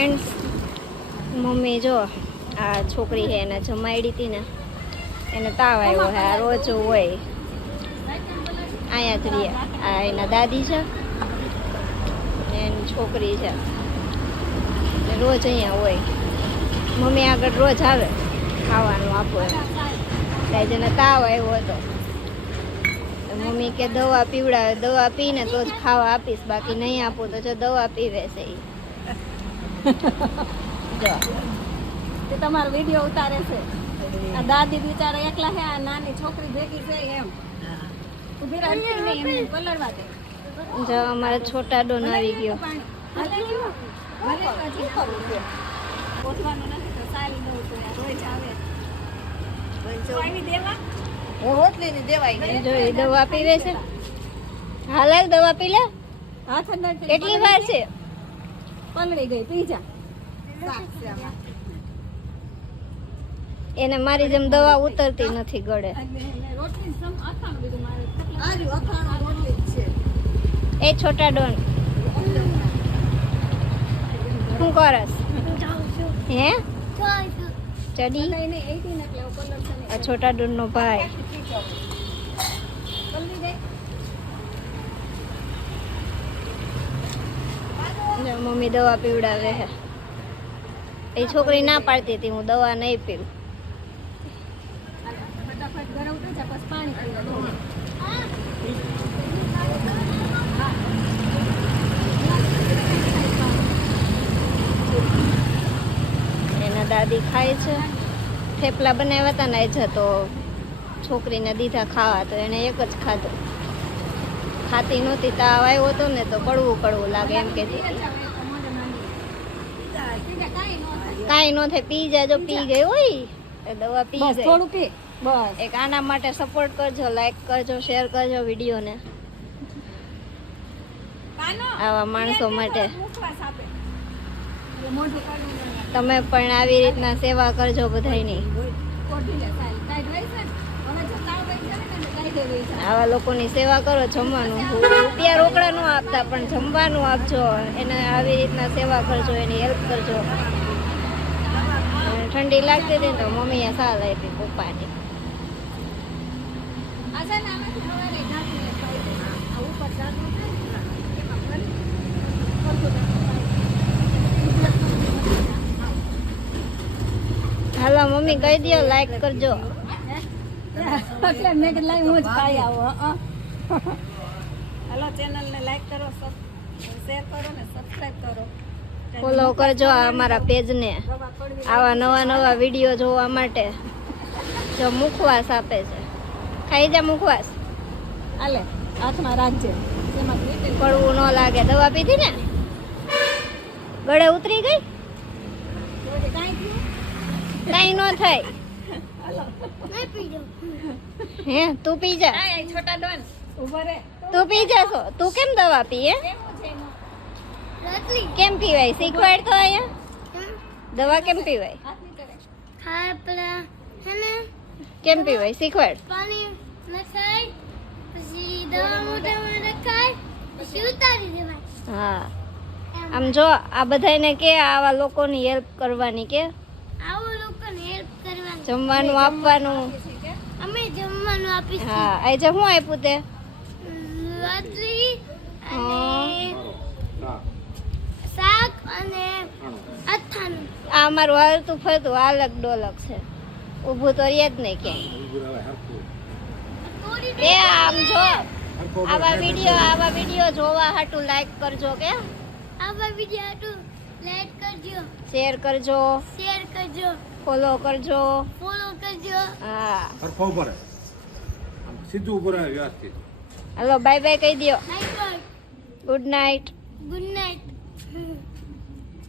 Friends, mummy જો આ છોકરી છે એને જમાડી હતી ને, એને તાવ આવ્યો છે. આ રોજ હોય અહીંયા જ રહે. આ એના દાદી છે, એની છોકરી છે, રોજ અહીંયા હોય. મમ્મી આગળ રોજ આવે ખાવાનું આપો એમ. જેને તાવ આવ્યો હતો મમ્મી કે દવા પીવડાવે, દવા પીને તો જ ખાવા આપીશ, બાકી નહીં આપું તો જો દવા પીવે છે. જો તે તમારો વિડિયો ઉતારે છે. આ દાદી બિચારા એકલા છે, આ નાની છોકરી ભેગી છે એમ. ઉભી રાખી નહીં એમ પલળવા દે. જો અમારો છોટા ડોન આવી ગયો. પોતવાનું નથી તો સાલી દઉં તો રોજ આવે. આવી દેવા જો એ દવા પીવે છે. હાલ દવા પી લે. હાથ અંદર કેટલી વાર છે? પલળી ગઈ, પી જા. એને મારી જેમ દવા ઉતરતી નથી ગળે. રોટલી સમ અથાણું બધું મારે. આર્યું અથાણું રોટલી જ છે. એ છોટા ડોન શું કરસ? હે ચડી નહીં 18 એટલે કલર છે ને. આ છોટા ડોન નો ભાઈ. પલળી ગઈ. જો મમ્મી દવા પીવડાવે છે. એ છોકરી ના પાડતી હતી હું દવા નહીં પીવું. ફટાફટ ગરમ થઈ જાય પછી પાણી પીવા દો. એના દાદી ખાય છે. થેપલા બનાવ્યા હતા ને જ તો છોકરીને દીધા ખાવા, તો એને એક જ ખાધો. ખાતી નહોતી, તાવ આવ્યો હતો ને તો કડવું કડવું લાગે એમ કહેતી હતી. કાંઈ ન થાય, પી જાય. જો પી ગઈ હોય એ દવા પી બસ ગઈ. થોડું પી બસ. એક આના માટે સપોર્ટ કરજો, લાઈક કરજો, શેર કરજો વિડીયોને. આવા માણસો માટે તમે પણ આવી રીતના સેવા કરજો બધાયની. આવા લોકોની સેવા કરો. જમવાનું રૂપિયા રોકડા ન આપતા પણ જમવાનું આપજો. એને આવી રીતના સેવા કરજો, એની હેલ્પ કરજો. ઠંડી લાગતી હતી તો મમ્મીએ સાલ આપી પપ્પાની. હાલો મમ્મી કહી દો લાઈક કરજો. એટલે મેં કે લાઈ હું જ ખાઈ આવો. હાલો ચેનલને લાઈક કરો, શેર કરો ને સબસ્ક્રાઇબ કરો. ફોલો કરજો અમારા પેજને. આવા નવા નવા વિડીયો જોવા માટે. જો મુખવાસ આપે છે, ખાઈ જા મુખવાસ. હાલે હાથમાં રાખજે. કડવું ન લાગે. દવા પીધી ને? ગળે ઉતરી ગઈ? કઈ ન થાય. હે તું પી જા. છોટા ડોન ઉભો રે. તું પી જાશો. તું કેમ દવા પીએ? કેમ પીવાય? શીખવાડ તો અહીંયા. દવા કેમ પીવાય? કેમ પીવાય? શીખવાડ. પાણી નખાય પછી દવા મોઢામાં નખાય પછી ઉતારી દેવાય. હા આમ જો આ બધાને કે આવા લોકોની હેલ્પ કરવાની, કે આવો લોકોને હેલ્પ કરવાની. જમવાનું આપવાનું. અમે જમવાનું આપીશું. હા આજે શું આપ્યું તે? રોટલી અને શાક અને અથાણું. આ અમારું હાલતું ફરતું આલક ડોલક છે. ઊભું તો રહે જ નહીં ક્યાંય. એ આમ જો આવા વિડીયો જોવા હાટું લાઈક કરજો, કે આવા વિડિયો હાટુ લાઈક કરજો, શેર કરજો, ફોલો કરજો. હા હરખો ઉપર સીધું ઉપર વ્યવસ્થિત. હાલો બાય બાય કહી દો. Night. Good night. Good night.